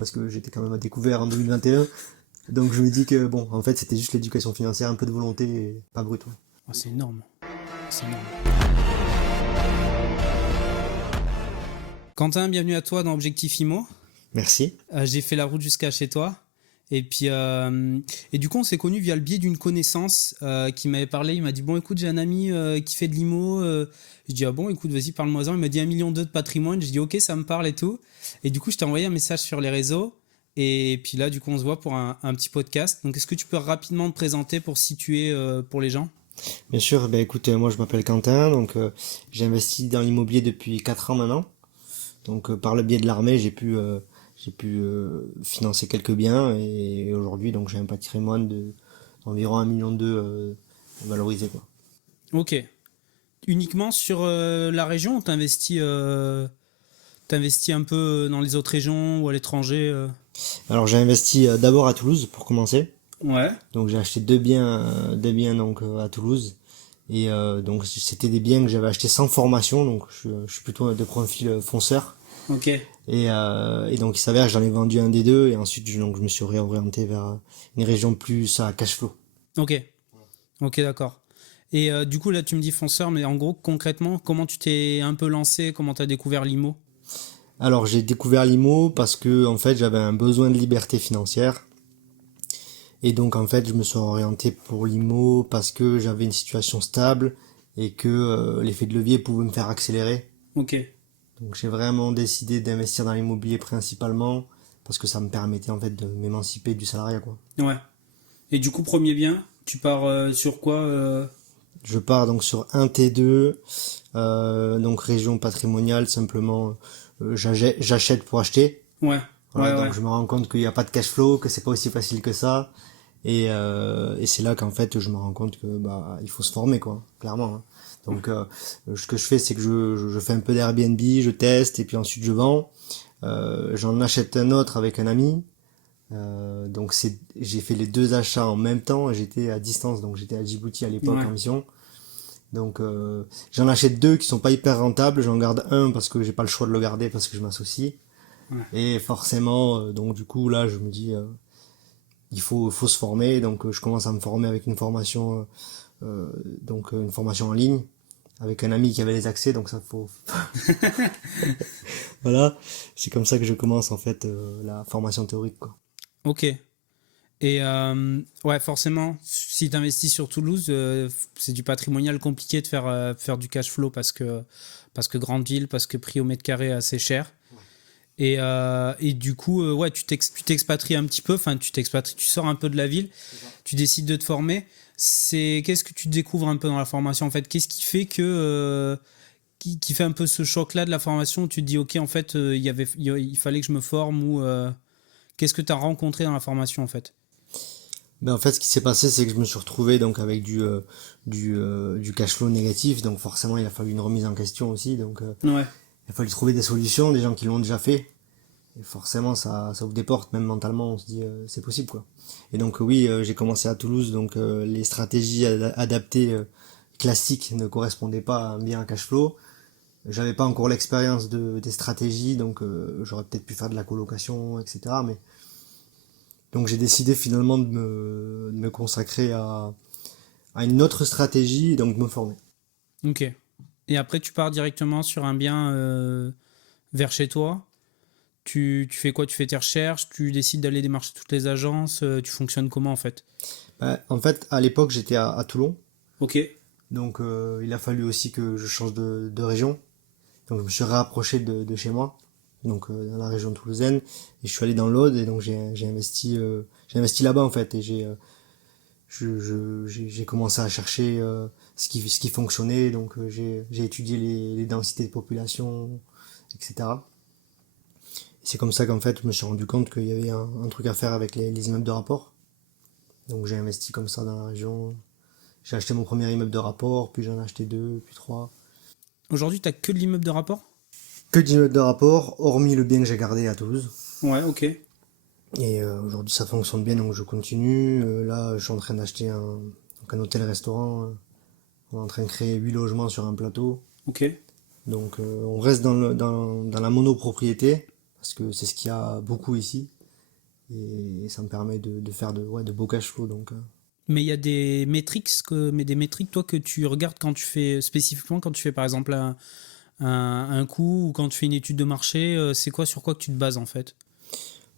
parce que j'étais quand même à découvert en 2021. Donc je me dis que bon, en fait, c'était juste l'éducation financière, un peu de volonté, et pas brut. Ouais. Oh, c'est énorme. C'est énorme. Quentin, bienvenue à toi dans Objectif IMO. Merci. J'ai fait la route jusqu'à chez toi. Et puis, et du coup, on s'est connus via le biais d'une connaissance qui m'avait parlé. Il m'a dit, bon, écoute, j'ai un ami qui fait de l'IMO. Je dis, ah bon, écoute, vas-y, parle-moi-en. Il m'a dit 1,2 million de patrimoine. Je dis, ok, ça me parle et tout. Et du coup, je t'ai envoyé un message sur les réseaux. Et puis là, du coup, on se voit pour un petit podcast. Donc, est-ce que tu peux rapidement te présenter pour situer pour les gens? Bien sûr, ben écoute, moi je m'appelle Quentin, donc j'ai investi dans l'immobilier depuis 4 ans maintenant. Donc par le biais de l'armée, j'ai pu financer quelques biens et aujourd'hui donc j'ai un patrimoine d'environ 1,2 million valorisé quoi. Ok. Uniquement sur la région ou t'investis un peu dans les autres régions ou à l'étranger Alors j'ai investi d'abord à Toulouse pour commencer. Ouais. Donc j'ai acheté deux biens donc à Toulouse et donc c'était des biens que j'avais achetés sans formation donc je suis plutôt de profil fonceur Ok. et donc il s'avère que j'en ai vendu un des deux et ensuite donc je me suis réorienté vers une région plus à cash flow. Ok. Ok, d'accord. Et du coup, là, tu me dis fonceur, mais en gros, concrètement, comment tu t'es un peu lancé? Comment tu as découvert l'IMO? Alors j'ai découvert l'IMO parce que en fait j'avais un besoin de liberté financière et donc en fait je me suis orienté pour l'IMO parce que j'avais une situation stable et que l'effet de levier pouvait me faire accélérer. Ok. Donc j'ai vraiment décidé d'investir dans l'immobilier principalement parce que ça me permettait en fait de m'émanciper du salariat quoi. Ouais. Et du coup, premier bien, tu pars sur quoi Je pars donc sur un T2, donc région patrimoniale simplement. J'achète pour acheter. Ouais. Voilà, Ouais, ouais. donc je me rends compte qu'il n'y a pas de cash flow, que c'est pas aussi facile que ça. Et c'est là qu'en fait je me rends compte que bah il faut se former quoi, clairement. Hein. Donc ce que je fais c'est que je fais un peu d'Airbnb, je teste et puis ensuite je vends. J'en achète un autre avec un ami. Donc j'ai fait les deux achats en même temps. J'étais à distance, donc j'étais à Djibouti à l'époque Ouais. en mission. Donc j'en achète deux qui sont pas hyper rentables. J'en garde un parce que j'ai pas le choix de le garder parce que je m'associe. Ouais. Et forcément, donc du coup là je me dis il faut se former. Donc je commence à me former avec une formation donc une formation en ligne avec un ami qui avait les accès. Donc ça faut voilà. C'est comme ça que je commence en fait la formation théorique quoi. Ok. Et ouais, forcément, si tu investis sur Toulouse, c'est du patrimonial compliqué de faire du cash flow parce que grande ville, parce que prix au mètre carré est assez cher. Et du coup, ouais, tu t'expatries un petit peu, enfin, tu sors un peu de la ville, tu décides de te former. Qu'est-ce que tu découvres un peu dans la formation en fait? Qu'est-ce qui fait qui fait un peu ce choc-là de la formation où tu te dis, ok, en fait, il fallait que je me forme ou qu'est-ce que tu as rencontré dans la formation en fait? Ben en fait, ce qui s'est passé, c'est que je me suis retrouvé donc avec du cash flow négatif, donc forcément il a fallu une remise en question aussi, donc Ouais, il a fallu trouver des solutions, des gens qui l'ont déjà fait, et forcément ça ouvre des portes, même mentalement on se dit c'est possible quoi. Et donc oui, j'ai commencé à Toulouse, donc les stratégies adaptées classiques ne correspondaient pas à un bien cash flow. J'avais pas encore l'expérience des stratégies, donc j'aurais peut-être pu faire de la colocation, etc. Mais donc j'ai décidé finalement de me consacrer à une autre stratégie et donc de me former. ok. Et après, tu pars directement sur un bien vers chez toi. Tu fais quoi? Tu fais tes recherches, tu décides d'aller démarcher toutes les agences, tu fonctionnes comment en fait? Bah, en fait, à l'époque, j'étais à Toulon, Ok, donc il a fallu aussi que je change de région. Donc je me suis rapproché de chez moi, donc dans la région toulousaine, et je suis allé dans l'Aude et donc j'ai investi là-bas en fait, et j'ai commencé à chercher ce qui fonctionnait, donc j'ai étudié les densités de population, etc. C'est comme ça qu'en fait je me suis rendu compte qu'il y avait un truc à faire avec les immeubles de rapport. Donc j'ai investi comme ça dans la région. J'ai acheté mon premier immeuble de rapport, puis j'en ai acheté deux, puis trois. aujourd'hui, t'as que de l'immeuble de rapport? Que d'immeubles de rapport, hormis le bien que j'ai gardé à Toulouse. Ouais, ok. Et aujourd'hui ça fonctionne bien, donc je continue. Là je suis en train d'acheter donc un hôtel-restaurant. On est en train de créer 8 logements sur un plateau. Ok. Donc on reste dans la monopropriété, parce que c'est ce qu'il y a beaucoup ici, et ça me permet de faire de beaux cash flow. Donc, Mais il y a des métriques, mais des métriques, toi, que tu regardes quand tu fais, spécifiquement quand tu fais par exemple un coup ou quand tu fais une étude de marché, c'est quoi, sur quoi que tu te bases en fait?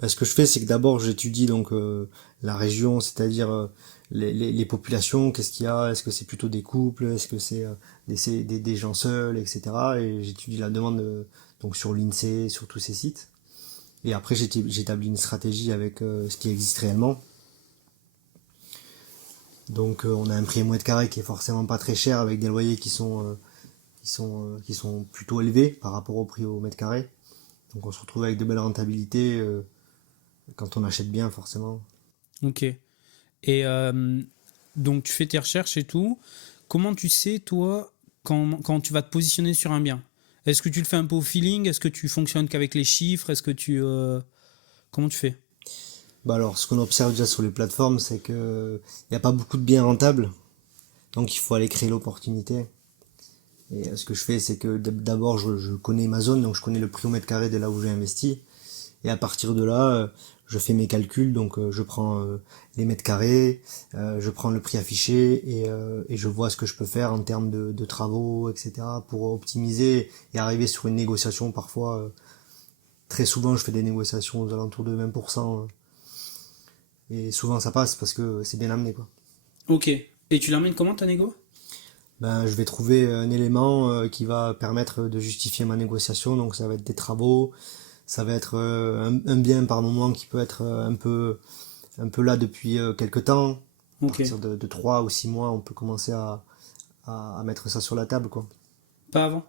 ce que je fais, c'est que d'abord j'étudie donc la région, c'est-à-dire les populations, qu'est-ce qu'il y a, est-ce que c'est plutôt des couples, est-ce que c'est des gens seuls, etc. Et j'étudie la demande donc sur l'INSEE, sur tous ces sites. Et après j'établis une stratégie avec ce qui existe réellement. Donc on a un prix au mètre carré qui est forcément pas très cher, avec des loyers qui sont plutôt élevés par rapport au prix au mètre carré. Donc on se retrouve avec de belles rentabilités quand on achète bien forcément. Ok. Et donc tu fais tes recherches et tout. Comment tu sais, toi, quand tu vas te positionner sur un bien? Est-ce que tu le fais un peu au feeling? Est-ce que tu fonctionnes qu'avec les chiffres? Est-ce que tu... comment tu fais? Bah alors, ce qu'on observe déjà sur les plateformes, c'est que il n'y a pas beaucoup de biens rentables, donc il faut aller créer l'opportunité. Et ce que je fais, c'est que d'abord, je connais ma zone, donc je connais le prix au mètre carré de là où j'ai investi. Et à partir de là, je fais mes calculs, donc je prends les mètres carrés, je prends le prix affiché et je vois ce que je peux faire en termes de travaux, etc. pour optimiser et arriver sur une négociation parfois. Très souvent, je fais des négociations aux alentours de 20%. Et souvent ça passe parce que c'est bien amené quoi. Ok. Et tu l'emmènes comment ta négo? Ben, je vais trouver un élément qui va permettre de justifier ma négociation, donc ça va être des travaux, ça va être un bien par moment qui peut être un peu là depuis quelques temps. À Ok. partir de 3 ou 6 mois, on peut commencer à mettre ça sur la table quoi. Pas avant?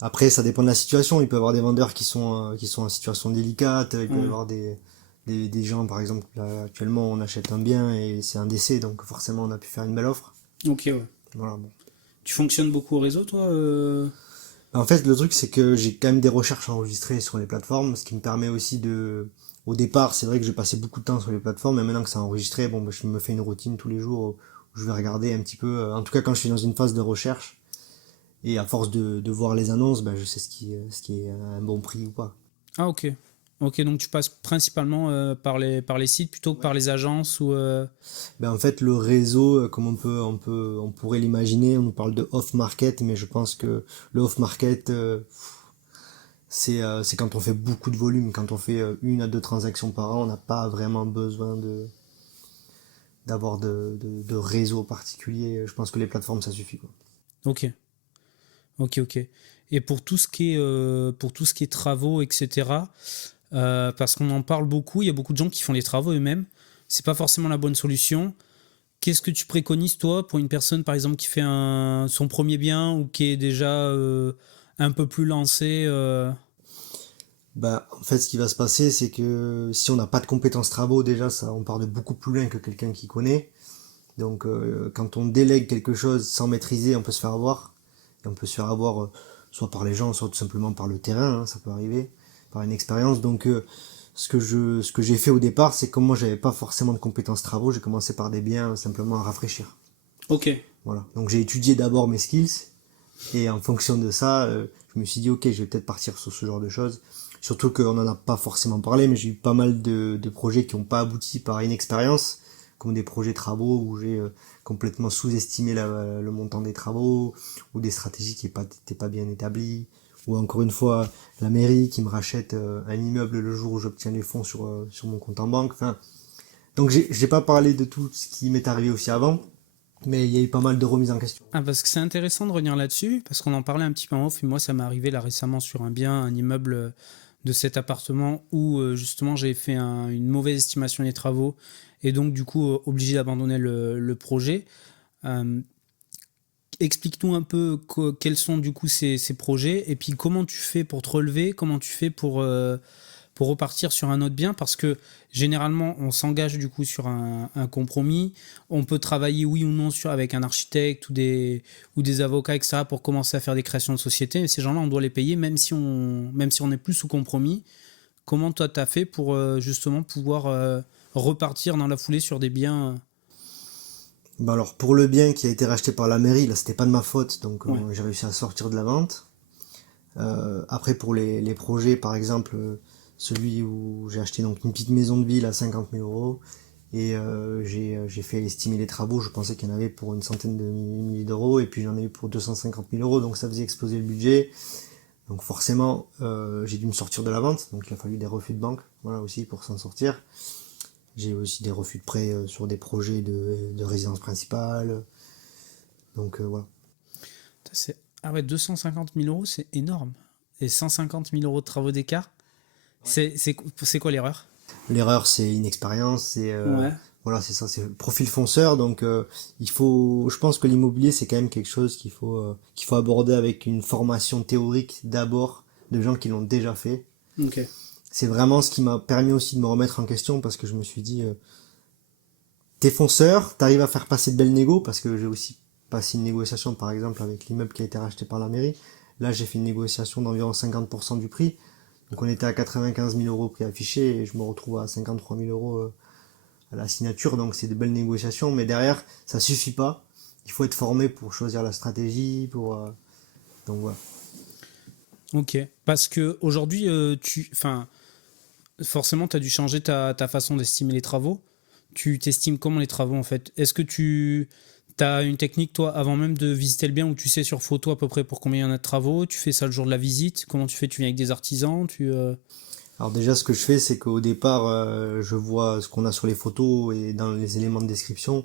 Après, ça dépend de la situation. Il peut y avoir des vendeurs qui sont en situation délicate. Il peut y Ouais. avoir des gens, par exemple, là, actuellement, on achète un bien et c'est un décès, donc forcément, on a pu faire une belle offre. Ok, ouais. Voilà, bon. Tu fonctionnes beaucoup au réseau, toi? En fait, le truc, c'est que j'ai quand même des recherches enregistrées sur les plateformes, ce qui me permet aussi de... Au départ, c'est vrai que j'ai passé beaucoup de temps sur les plateformes, mais maintenant que c'est enregistré, bon, ben, je me fais une routine tous les jours où je vais regarder un petit peu, en tout cas quand je suis dans une phase de recherche, et à force de voir les annonces, ben, je sais ce qui est un bon prix ou pas. Ah, ok. Ok, donc tu passes principalement par les sites plutôt que par les agences ou... Ben, en fait, le réseau, comme on pourrait l'imaginer, on nous parle de off-market, mais je pense que le off-market, c'est quand on fait beaucoup de volume. Quand on fait une à deux transactions par an, on n'a pas vraiment besoin d'avoir de réseau particulier. Je pense que les plateformes, ça suffit, quoi. Ok, ok, ok. Et pour tout ce qui est travaux, etc., parce qu'on en parle beaucoup, il y a beaucoup de gens qui font les travaux eux-mêmes. C'est pas forcément la bonne solution. Qu'est-ce que tu préconises, toi, pour une personne, par exemple, qui fait son premier bien ou qui est déjà un peu plus lancée Bah, en fait, ce qui va se passer, c'est que si on n'a pas de compétences travaux, déjà, ça, on part de beaucoup plus loin que quelqu'un qui connaît. Donc, quand on délègue quelque chose sans maîtriser, on peut se faire avoir. Et on peut se faire avoir soit par les gens, soit tout simplement par le terrain, hein, ça peut arriver, par une expérience. Donc, ce que j'ai fait au départ, c'est comme moi, j'avais pas forcément de compétences travaux, j'ai commencé par des biens simplement à rafraîchir. Ok, Voilà. Donc, j'ai étudié d'abord mes skills, et en fonction de ça, je me suis dit, ok, je vais peut-être partir sur ce genre de choses. Surtout qu'on n'en a pas forcément parlé, mais j'ai eu pas mal de projets qui n'ont pas abouti par inexpérience, comme des projets travaux où j'ai complètement sous-estimé le montant des travaux, ou des stratégies qui n'étaient pas bien établies, ou encore une fois, la mairie qui me rachète un immeuble le jour où j'obtiens les fonds sur mon compte en banque. Enfin, donc j'ai pas parlé de tout ce qui m'est arrivé aussi avant, mais il y a eu pas mal de remises en question. ah, parce que c'est intéressant de revenir là-dessus, parce qu'on en parlait un petit peu en off, et moi ça m'est arrivé là récemment sur un bien, un immeuble de cet appartement où justement j'ai fait une mauvaise estimation des travaux, et donc du coup obligé d'abandonner le projet. Euh, Explique-nous un peu quels sont du coup ces projets, et puis comment tu fais pour te relever, comment tu fais pour repartir sur un autre bien, parce que généralement on s'engage du coup sur un compromis, on peut travailler oui ou non avec un architecte ou des avocats, etc., pour commencer à faire des créations de société, mais ces gens-là on doit les payer même si on n'est plus sous compromis. Comment toi t'as fait pour justement pouvoir repartir dans la foulée sur des biens Bah alors pour le bien qui a été racheté par la mairie, là c'était pas de ma faute, donc ouais. j'ai réussi à sortir de la vente. Après pour les projets, par exemple, celui où j'ai acheté donc une petite maison de ville à 50 000 euros et j'ai fait estimer les travaux, je pensais qu'il y en avait pour une centaine de milliers d'euros et puis j'en ai eu pour 250 000 euros, donc ça faisait exploser le budget. Donc forcément, j'ai dû me sortir de la vente, donc il a fallu des refus de banque, voilà aussi pour s'en sortir. J'ai eu aussi des refus de prêt sur des projets de résidence principale, donc voilà. Ah ouais, 250 000 euros, c'est énorme. Et 150 000 euros de travaux d'écart, c'est quoi l'erreur? L'erreur, c'est inexpérience, c'est Ouais. voilà, c'est ça, c'est le profil fonceur. Donc, je pense que l'immobilier, c'est quand même quelque chose qu'il faut aborder avec une formation théorique d'abord de gens qui l'ont déjà fait. Ok. C'est vraiment ce qui m'a permis aussi de me remettre en question parce que je me suis dit, t'es fonceur, t'arrives à faire passer de belles négos parce que j'ai aussi passé une négociation, par exemple, avec l'immeuble qui a été racheté par la mairie. Là, j'ai fait une négociation d'environ 50% du prix. Donc on était à 95 000 euros prix affiché et je me retrouve à 53 000 euros à la signature. Donc c'est de belles négociations, mais derrière, ça suffit pas. Il faut être formé pour choisir la stratégie, donc voilà. Ok. Parce que aujourd'hui, enfin, forcément, tu as dû changer ta façon d'estimer les travaux. Tu t'estimes comment les travaux en fait? Est-ce que tu as une technique, toi, avant même de visiter le bien, où tu sais sur photo à peu près pour combien il y en a de travaux? Tu fais ça le jour de la visite? Comment tu fais? Tu viens avec des artisans? Alors déjà, ce que je fais, c'est qu'au départ, je vois ce qu'on a sur les photos et dans les éléments de description.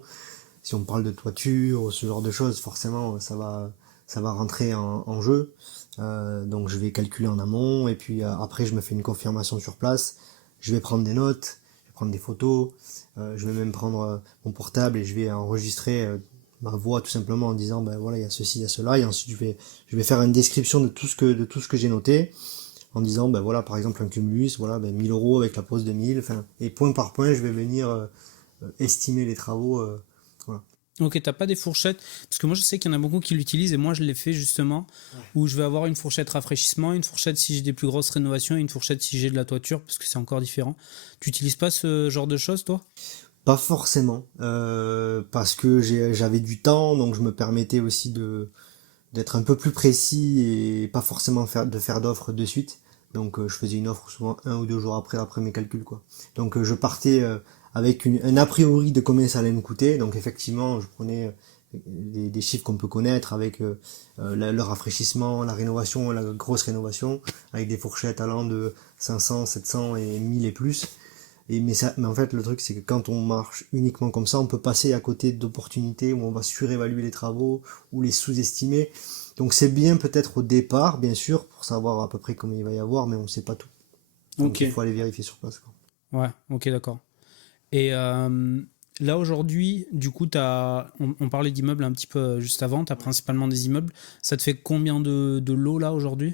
Si on parle de toiture ou ce genre de choses, forcément, ça va rentrer en jeu. Donc je vais calculer en amont et puis après, je me fais une confirmation sur place. Je vais prendre des notes, je vais prendre des photos, je vais même prendre mon portable et je vais enregistrer ma voix tout simplement en disant ben voilà il y a ceci, il y a cela et ensuite je vais faire une description de tout ce que j'ai noté en disant ben voilà par exemple un cumulus voilà ben 1000 euros avec la pose de 1000 enfin et point par point je vais venir estimer les travaux voilà. Ok, t'as pas des fourchettes? Parce que moi je sais qu'il y en a beaucoup qui l'utilisent et moi je l'ai fait justement, où je vais avoir une fourchette rafraîchissement, une fourchette si j'ai des plus grosses rénovations et une fourchette si j'ai de la toiture, parce que c'est encore différent. Tu utilises pas ce genre de choses, toi? Pas forcément parce que j'avais du temps donc je me permettais aussi de d'être un peu plus précis et pas forcément faire d'offres de suite. Donc je faisais une offre souvent un ou deux jours après mes calculs quoi. Donc je partais avec un a priori de combien ça allait me coûter. Donc effectivement je prenais des chiffres qu'on peut connaître avec le rafraîchissement, la rénovation, la grosse rénovation, avec des fourchettes allant de 500, 700 et 1000 et plus. Mais en fait, le truc, c'est que quand on marche uniquement comme ça, on peut passer à côté d'opportunités où on va surévaluer les travaux ou les sous-estimer. Donc c'est bien peut-être au départ, bien sûr, pour savoir à peu près combien il va y avoir, mais on ne sait pas tout. Donc Ok. il faut aller vérifier sur place, quoi. Ouais, ok, d'accord. Et là aujourd'hui, du coup, on parlait d'immeubles un petit peu juste avant, tu as principalement des immeubles. Ça te fait combien de lots là aujourd'hui?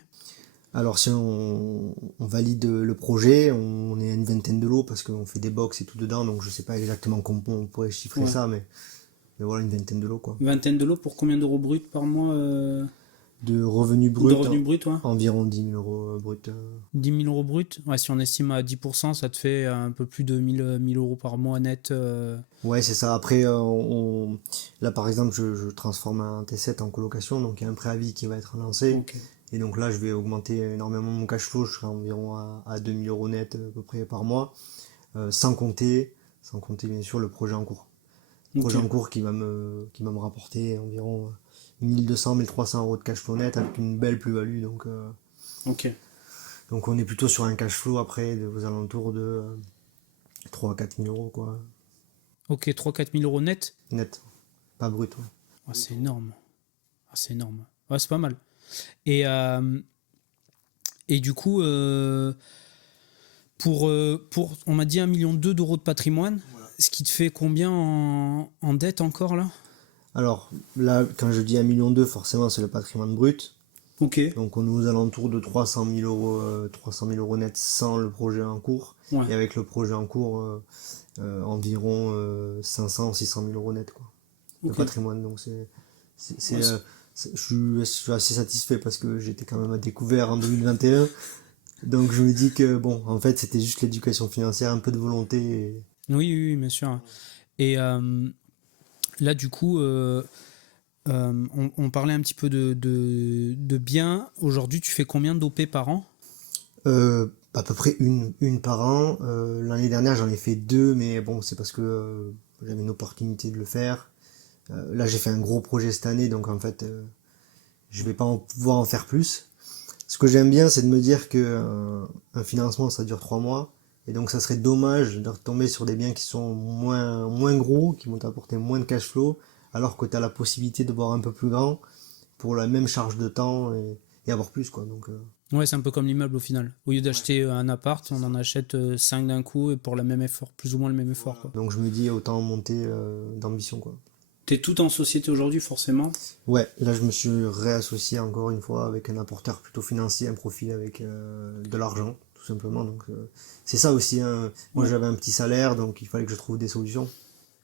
Alors si on valide le projet, on est à une vingtaine de lots parce qu'on fait des box et tout dedans, donc je sais pas exactement comment on pourrait chiffrer Ouais. ça, mais voilà, une vingtaine de lots, quoi. Une vingtaine de lots pour combien d'euros bruts par mois De revenus de bruts, revenus bruts, ouais? environ 10 000 euros bruts. 10 000 euros bruts? Ouais, si on estime à 10%, ça te fait un peu plus de 1000 euros par mois net. Ouais, c'est ça. Après, là, par exemple, je transforme un T7 en colocation, donc il y a un préavis qui va être lancé. Ok. Et donc là, je vais augmenter énormément mon cash flow. Je serai environ à 2000 euros net à peu près par mois, sans compter bien sûr le projet en cours. Le Ok. projet en cours qui va me rapporter environ 1200, 1300 euros de cash flow net avec une belle plus-value. Ok. Donc on est plutôt sur un cash flow après aux alentours de 3 à 4 000 euros, quoi, Ok, 3 4 000 euros net. net, pas brut. Ouais. Ah, c'est énorme. Ah, c'est énorme. Ouais, c'est pas mal. Et, euh, et du coup, on m'a dit 1,2 million d'euros de patrimoine, ce qui te fait combien en dette encore là? Alors là, quand je dis 1,2 million, forcément, c'est le patrimoine brut. Ok. Donc on est aux alentours de 300 000 euros, 300 000 euros net sans le projet en cours. Ouais. Et avec le projet en cours, environ 500, 600 000 euros net, quoi, de Ok. patrimoine. Donc Ouais, je suis assez satisfait parce que j'étais quand même à découvert en 2021. Donc je me dis que bon, en fait, c'était juste l'éducation financière, un peu de volonté. oui, oui, oui, bien sûr. Et là, du coup, On parlait un petit peu de biens. Aujourd'hui, tu fais combien d'OP par an? À peu près une par an. L'année dernière, j'en ai fait deux, mais bon, c'est parce que j'avais une opportunité de le faire. Là, j'ai fait un gros projet cette année, donc en fait, je vais pas pouvoir en faire plus. Ce que j'aime bien, c'est de me dire que un financement, ça dure 3 mois. Et donc, ça serait dommage de retomber sur des biens qui sont moins gros, qui vont t'apporter moins de cash flow, alors que tu as la possibilité de voir un peu plus grand pour la même charge de temps et avoir plus, quoi. Donc, Ouais, c'est un peu comme l'immeuble au final. Au lieu ouais, d'acheter un appart, c'est on ça. en achète 5 d'un coup et pour le même effort, plus ou moins le même effort, Voilà. quoi. Donc, je me dis autant monter d'ambition, quoi. T'es tout en société aujourd'hui, forcément. Ouais, là, je me suis réassocié encore une fois avec un apporteur plutôt financier, un profil avec de l'argent, tout simplement. Donc, c'est ça aussi, hein. Moi, Ouais. j'avais un petit salaire, donc il fallait que je trouve des solutions.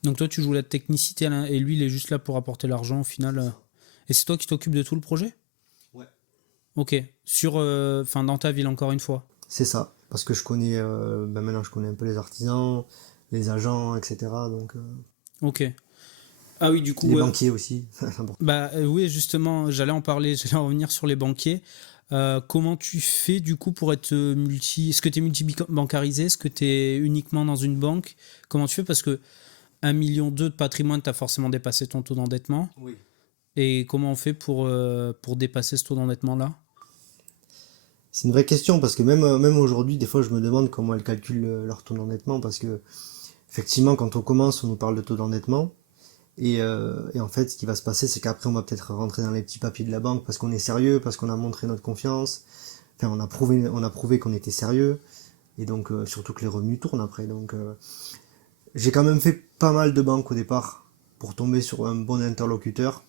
Donc toi, tu joues la technicité et lui, il est juste là pour apporter l'argent au final. C'est ça. Et c'est toi qui t'occupes de tout le projet? Ouais. Ok. Enfin, dans ta ville, encore une fois. C'est ça, parce que je connais, maintenant je connais un peu les artisans, les agents, etc. Donc, Ok. Ah oui, du les coup, banquiers aussi, c'est important. bah oui, justement, j'allais en parler, j'allais en revenir sur les banquiers. Comment tu fais du coup pour être multi... Est-ce que tu es multi-bancarisé? Est-ce que tu es uniquement dans une banque? Comment tu fais? Parce que 1,2 million de patrimoine, tu as forcément dépassé ton taux d'endettement. Oui. Et comment on fait pour dépasser ce taux d'endettement-là? C'est une vraie question, parce que même aujourd'hui, des fois, je me demande comment elles calculent leur taux d'endettement, parce que, effectivement, quand on commence, on nous parle de taux d'endettement. Et en fait, ce qui va se passer, c'est qu'après, on va peut-être rentrer dans les petits papiers de la banque parce qu'on est sérieux, parce qu'on a montré notre confiance. Enfin, on a prouvé qu'on était sérieux. Et donc, surtout que les revenus tournent après. Donc, j'ai quand même fait pas mal de banques au départ pour tomber sur un bon interlocuteur.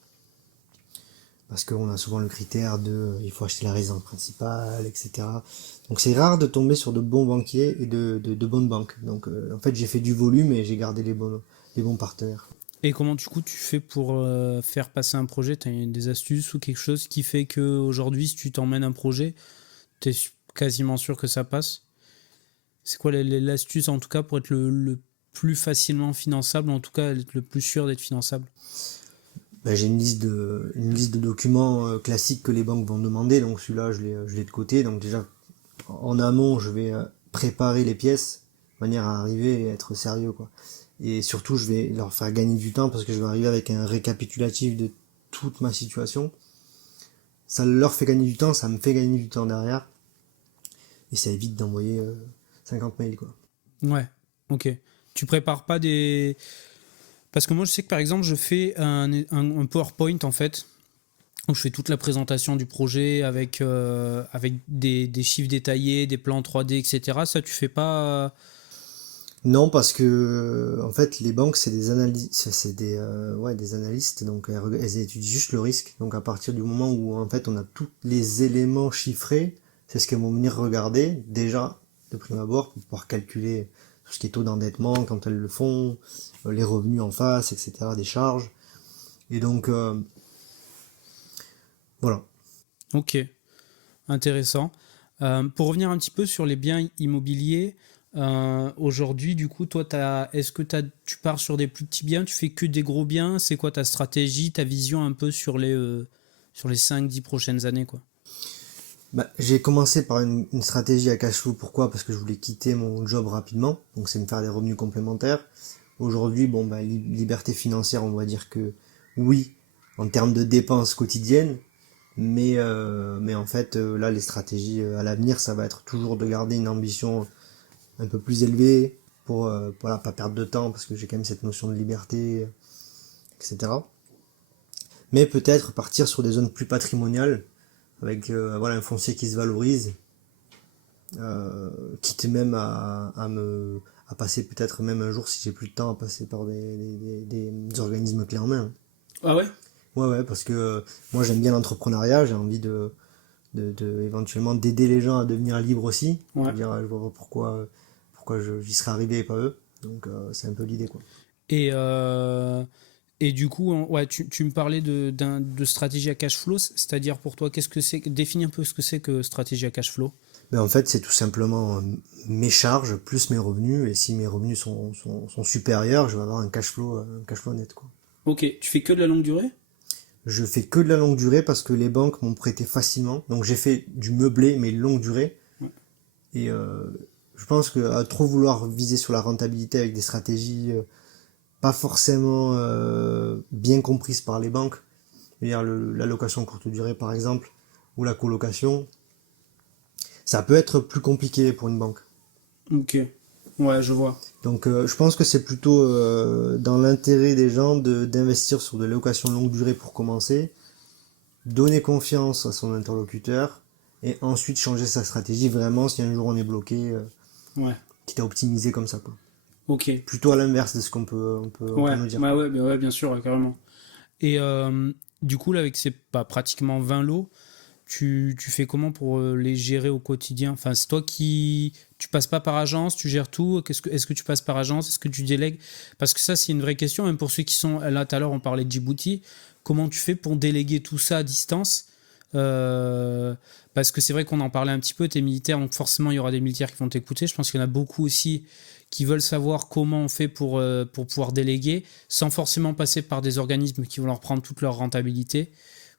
Parce qu'on a souvent le critère de il faut acheter la résidence principale, etc. Donc, c'est rare de tomber sur de bons banquiers et de bonnes banques. Donc, en fait, j'ai fait du volume et j'ai gardé les bons partenaires. Et comment du coup tu fais pour faire passer un projet? Tu as des astuces ou quelque chose qui fait que aujourd'hui, si tu t'emmènes un projet, tu es quasiment sûr que ça passe? C'est quoi l'astuce en tout cas pour être le plus facilement finançable, en tout cas être le plus sûr d'être finançable? Ben, j'ai une liste de documents classiques que les banques vont demander, donc celui-là je l'ai de côté. Donc déjà en amont je vais préparer les pièces de manière à arriver et être sérieux, quoi. Et surtout je vais leur faire gagner du temps parce que je vais arriver avec un récapitulatif de toute ma situation. Ça leur fait gagner du temps, ça me fait gagner du temps derrière et ça évite d'envoyer 50 mails, quoi. Ouais, ok. Tu prépares pas des... Parce que moi je sais que par exemple je fais un PowerPoint en fait, où je fais toute la présentation du projet avec des chiffres détaillés, des plans 3D, etc. Ça tu fais pas... Non, parce que en fait, les banques, c'est des analystes, c'est des analystes, donc elles étudient juste le risque. Donc à partir du moment où en fait on a tous les éléments chiffrés, c'est ce qu'elles vont venir regarder déjà de prime abord pour pouvoir calculer tout ce qui est taux d'endettement quand elles le font, les revenus en face, etc., des charges. Et donc voilà. Ok, intéressant. Pour revenir un petit peu sur les biens immobiliers, aujourd'hui, du coup, toi, est-ce que tu pars sur des plus petits biens, tu fais que des gros biens? C'est quoi ta stratégie, ta vision un peu sur les 5-10 prochaines années, quoi? Bah, j'ai commencé par une stratégie à cash flow. Pourquoi? Parce que je voulais quitter mon job rapidement, donc c'est me faire des revenus complémentaires. Aujourd'hui, bon, bah, liberté financière, on va dire que oui, en termes de dépenses quotidiennes, mais en fait, là, les stratégies à l'avenir, ça va être toujours de garder une ambition un peu plus élevée pour voilà, pas perdre de temps, parce que j'ai quand même cette notion de liberté, etc. Mais peut-être partir sur des zones plus patrimoniales, avec voilà, un foncier qui se valorise, quitte même à passer peut-être même un jour, si j'ai plus de temps, à passer par des organismes clés en main. Ah ouais? Ouais, ouais, parce que moi j'aime bien l'entrepreneuriat, j'ai envie éventuellement d'aider les gens à devenir libres aussi. Je Ouais. veux dire, je vois pas pourquoi j'y serais arrivé et pas eux. Donc c'est un peu l'idée, quoi. Et, euh, et du coup, ouais, tu me parlais de stratégie à cash flow, c'est-à-dire pour toi, qu'est-ce que c'est? Définis un peu ce que c'est que stratégie à cash flow. Mais en fait, c'est tout simplement mes charges plus mes revenus. Et si mes revenus sont supérieurs, je vais avoir un cash flow net, quoi. Ok, tu fais que de la longue durée? Je fais que de la longue durée parce que les banques m'ont prêté facilement. Donc j'ai fait du meublé, mais longue durée. Ouais. Et je pense que à trop vouloir viser sur la rentabilité avec des stratégies pas forcément bien comprises par les banques, c'est-à-dire la location courte durée par exemple, ou la colocation, ça peut être plus compliqué pour une banque. Ok. Ouais, je vois. Donc je pense que c'est plutôt dans l'intérêt des gens d'investir sur de la location longue durée pour commencer, donner confiance à son interlocuteur et ensuite changer sa stratégie vraiment si un jour on est bloqué, Ouais. quitte à optimiser comme ça quoi. Ok. Plutôt à l'inverse de ce on peut Ouais, nous dire. ouais, bien sûr, ouais, carrément. Et du coup, là, avec ces pratiquement 20 lots, tu fais comment pour les gérer au quotidien? Enfin, c'est toi qui... Tu passes pas par agence, tu gères tout. Est-ce que tu passes par agence? Est-ce que tu délègues? Parce que ça, c'est une vraie question, même pour ceux qui sont... Là, tout à l'heure, on parlait de Djibouti. Comment tu fais pour déléguer tout ça à distance? Parce que c'est vrai qu'on en parlait un petit peu, t'es militaire, donc forcément, il y aura des militaires qui vont t'écouter. Je pense qu'il y en a beaucoup aussi qui veulent savoir comment on fait pour pouvoir déléguer, sans forcément passer par des organismes qui vont leur prendre toute leur rentabilité.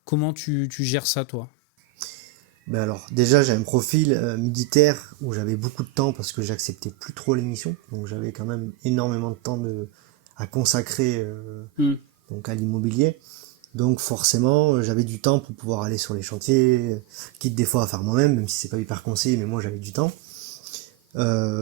Comment tu gères ça, toi? Ben alors déjà j'ai un profil militaire où j'avais beaucoup de temps parce que j'acceptais plus trop les missions, donc j'avais quand même énormément de temps à consacrer donc à l'immobilier. Donc forcément j'avais du temps pour pouvoir aller sur les chantiers, quitte des fois à faire moi-même, même si c'est pas hyper conseillé, mais moi j'avais du temps.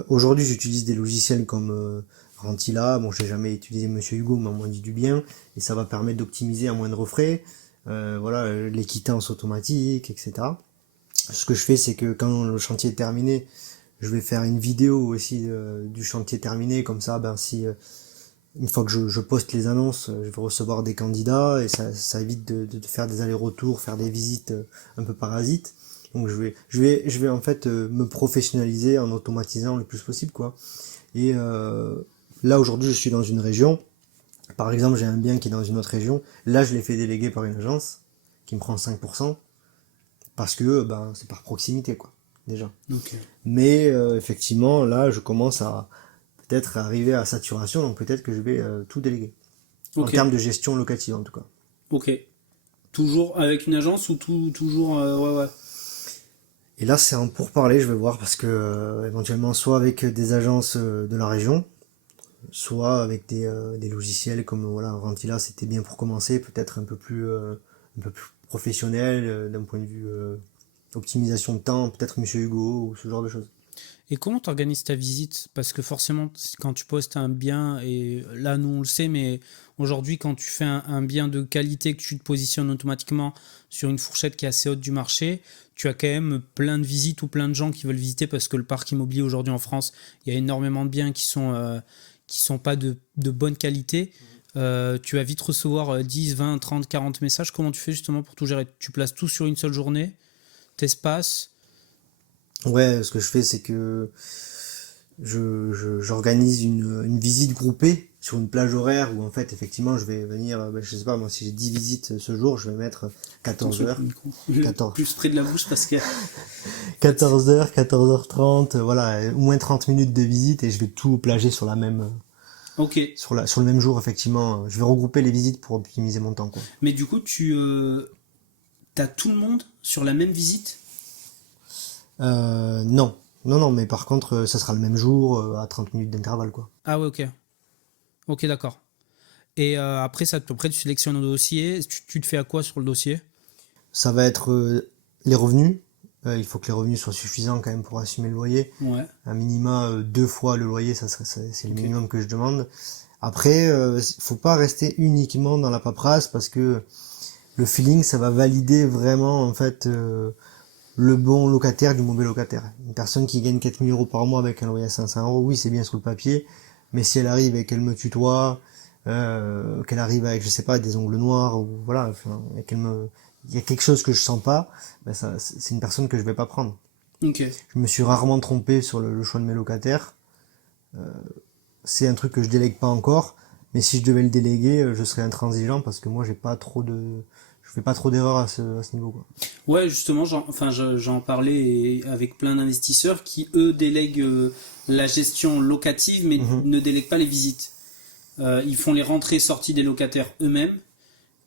Aujourd'hui j'utilise des logiciels comme Rentila, bon j'ai jamais utilisé Monsieur Hugo, mais on m'en dit du bien, et ça va permettre d'optimiser à moindre frais, voilà, les quittances automatiques, etc. Ce que je fais, c'est que quand le chantier est terminé, je vais faire une vidéo aussi du chantier terminé, comme ça, ben si une fois que je poste les annonces, je vais recevoir des candidats et ça évite de faire des allers-retours, faire des visites un peu parasites. Donc je vais en fait me professionnaliser en automatisant le plus possible quoi. Et là aujourd'hui, je suis dans une région. Par exemple, j'ai un bien qui est dans une autre région. Là, je l'ai fait déléguer par une agence qui me prend 5%. Parce que ben c'est par proximité quoi déjà. Ok. Mais effectivement là je commence à peut-être arriver à saturation, donc peut-être que je vais tout déléguer en Ok. termes de gestion locative en tout cas. Ok. Toujours avec une agence ou toujours. Ouais, ouais. Et là c'est en pourparler, je vais voir parce que éventuellement soit avec des agences de la région, soit avec des logiciels comme voilà Rentila, c'était bien pour commencer, peut-être un peu plus professionnel d'un point de vue optimisation de temps, peut-être Monsieur Hugo ou ce genre de choses. Et comment tu organises ta visite? Parce que forcément, quand tu postes un bien, et là, nous, on le sait, mais aujourd'hui, quand tu fais un bien de qualité, que tu te positionnes automatiquement sur une fourchette qui est assez haute du marché, tu as quand même plein de visites ou plein de gens qui veulent visiter parce que le parc immobilier aujourd'hui en France, il y a énormément de biens qui sont pas de bonne qualité. Tu vas vite recevoir 10, 20, 30, 40 messages. Comment tu fais justement pour tout gérer? Tu places tout sur une seule journée, t'espaces. Ouais, ce que je fais, c'est que j'organise une visite groupée sur une plage horaire où en fait, effectivement, je vais venir, ben, je sais pas, moi, si j'ai 10 visites ce jour, je vais mettre 14 Attention heures, au micro. 14, Plus près de la bouche parce que 14 heures, 14h30, voilà, au moins 30 minutes de visite et je vais tout plager sur la même, ok. sur le même jour, effectivement. Je vais regrouper les visites pour optimiser mon temps, quoi. Mais du coup, tu as tout le monde sur la même visite? Non. Non, non, mais par contre, ça sera le même jour, à 30 minutes d'intervalle, quoi. Ah ouais, ok. Ok, d'accord. Et après, ça, après, tu sélectionnes le dossier. Tu te fais à quoi sur le dossier? Ça va être les revenus. Il faut que les revenus soient suffisants quand même pour assumer le loyer. Ouais. Un minima 2 fois le loyer, c'est le Ok. minimum que je demande. Après, faut pas rester uniquement dans la paperasse parce que le feeling, ça va valider vraiment en fait le bon locataire du mauvais locataire. Une personne qui gagne 4 000 € par mois avec un loyer à 500 €, oui, c'est bien sur le papier, mais si elle arrive et qu'elle me tutoie, qu'elle arrive avec, je sais pas, des ongles noirs, ou voilà, enfin, et il y a quelque chose que je sens pas, ben ça, c'est une personne que je vais pas prendre. Ok. Je me suis rarement trompé sur le choix de mes locataires. C'est un truc que je délègue pas encore, mais si je devais le déléguer, je serais intransigeant parce que moi je fais pas trop d'erreurs à ce niveau, quoi. Ouais, justement, j'en parlais avec plein d'investisseurs qui, eux, délèguent la gestion locative, mais Mhm. ne délèguent pas les visites. Ils font les rentrées-sorties des locataires eux-mêmes.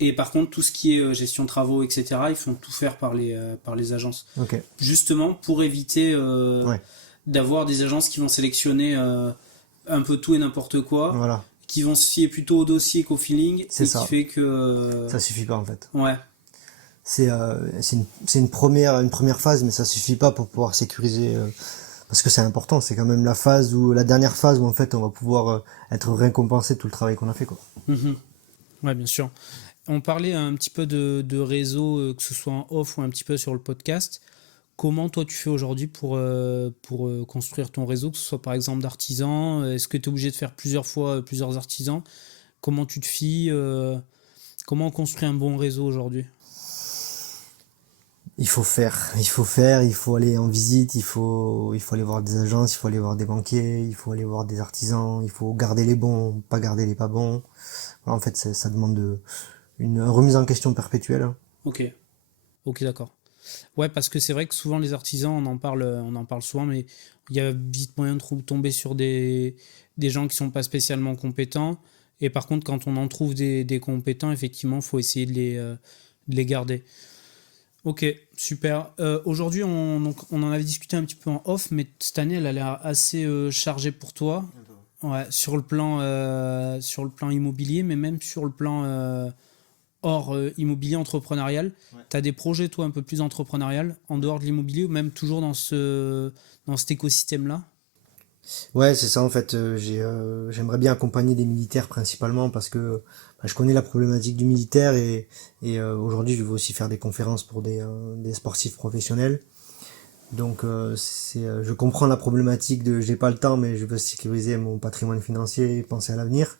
Et par contre, tout ce qui est gestion de travaux, etc., ils font tout faire par les agences. Ok. Justement pour éviter Ouais. d'avoir des agences qui vont sélectionner un peu tout et n'importe quoi, Voilà. qui vont se fier plutôt au dossier qu'au feeling, C'est et ça. qui fait que... Ça suffit pas en fait. Ouais, C'est une première phase, mais ça suffit pas pour pouvoir sécuriser. Parce que c'est important. C'est quand même la dernière phase où en fait on va pouvoir être récompensé de tout le travail qu'on a fait, quoi. mhm. Ouais, bien sûr. On parlait un petit peu de réseau, que ce soit en off ou un petit peu sur le podcast. Comment toi tu fais aujourd'hui pour construire ton réseau, que ce soit par exemple d'artisans? Est-ce que tu es obligé de faire plusieurs fois plusieurs artisans? Comment tu te fies? Comment on construit un bon réseau aujourd'hui? Il faut aller en visite, il faut aller voir des agences, il faut aller voir des banquiers, il faut aller voir des artisans, il faut garder les bons, pas garder les pas bons. Voilà, en fait, ça demande une remise en question perpétuelle, hein. Ok, ok, d'accord. Ouais, parce que c'est vrai que souvent les artisans, on en parle souvent, mais il y a vite moyen de tomber sur des gens qui sont pas spécialement compétents. Et par contre, quand on en trouve des compétents, effectivement, il faut essayer de les garder. Ok, super. Aujourd'hui, on en avait discuté un petit peu en off, mais cette année, elle a l'air assez chargée pour toi. Ouais, sur le plan immobilier, mais même sur le plan hors immobilier entrepreneurial. Ouais. Tu as des projets, toi, un peu plus entrepreneurial, en dehors de l'immobilier, ou même toujours dans cet écosystème-là? Ouais, c'est ça en fait. J'aimerais bien accompagner des militaires principalement parce que je connais la problématique du militaire et aujourd'hui je veux aussi faire des conférences pour des sportifs professionnels. Donc je comprends la problématique de j'ai pas le temps mais je veux sécuriser mon patrimoine financier et penser à l'avenir.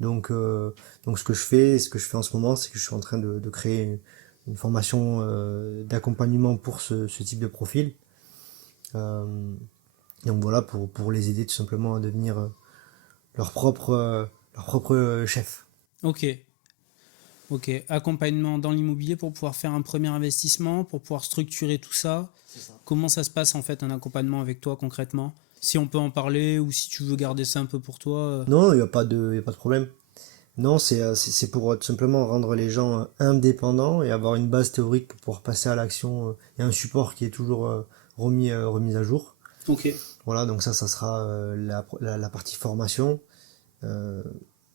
Donc ce que je fais en ce moment, c'est que je suis en train de créer une formation d'accompagnement pour ce type de profil. Euh, donc voilà pour les aider tout simplement à devenir leur propre chef. Ok, ok. Accompagnement dans l'immobilier pour pouvoir faire un premier investissement, pour pouvoir structurer tout ça. C'est ça. Comment ça se passe en fait un accompagnement avec toi concrètement? Si on peut en parler ou si tu veux garder ça un peu pour toi. Non, il y a pas de problème. Non, c'est pour tout simplement rendre les gens indépendants et avoir une base théorique pour pouvoir passer à l'action et un support qui est toujours remis à jour. Ok, Voilà, donc ça sera la partie formation. Euh,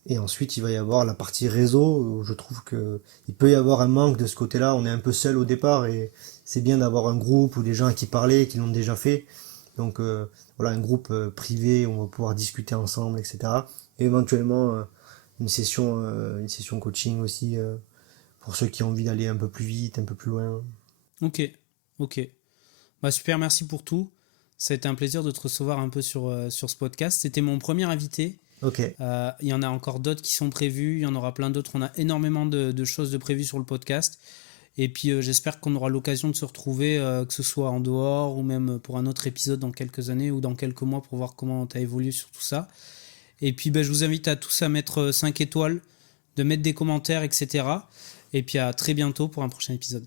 et ensuite, il va y avoir la partie réseau, où je trouve que il peut y avoir un manque de ce côté-là. On est un peu seul au départ et c'est bien d'avoir un groupe ou des gens à qui parler, qui l'ont déjà fait. Donc voilà, un groupe privé où on va pouvoir discuter ensemble, etc. Et éventuellement une session coaching aussi pour ceux qui ont envie d'aller un peu plus vite, un peu plus loin. ok, ok. Bah super, merci pour tout. Ça a été un plaisir de te recevoir un peu sur ce podcast. C'était mon premier invité. Ok, Il y en a encore d'autres qui sont prévus. Il y en aura plein d'autres. On a énormément de choses de prévues sur le podcast. Et puis j'espère qu'on aura l'occasion de se retrouver, que ce soit en dehors ou même pour un autre épisode dans quelques années ou dans quelques mois pour voir comment tu as évolué sur tout ça. Et puis je vous invite à tous à mettre 5 étoiles, de mettre des commentaires, etc. Et puis à très bientôt pour un prochain épisode.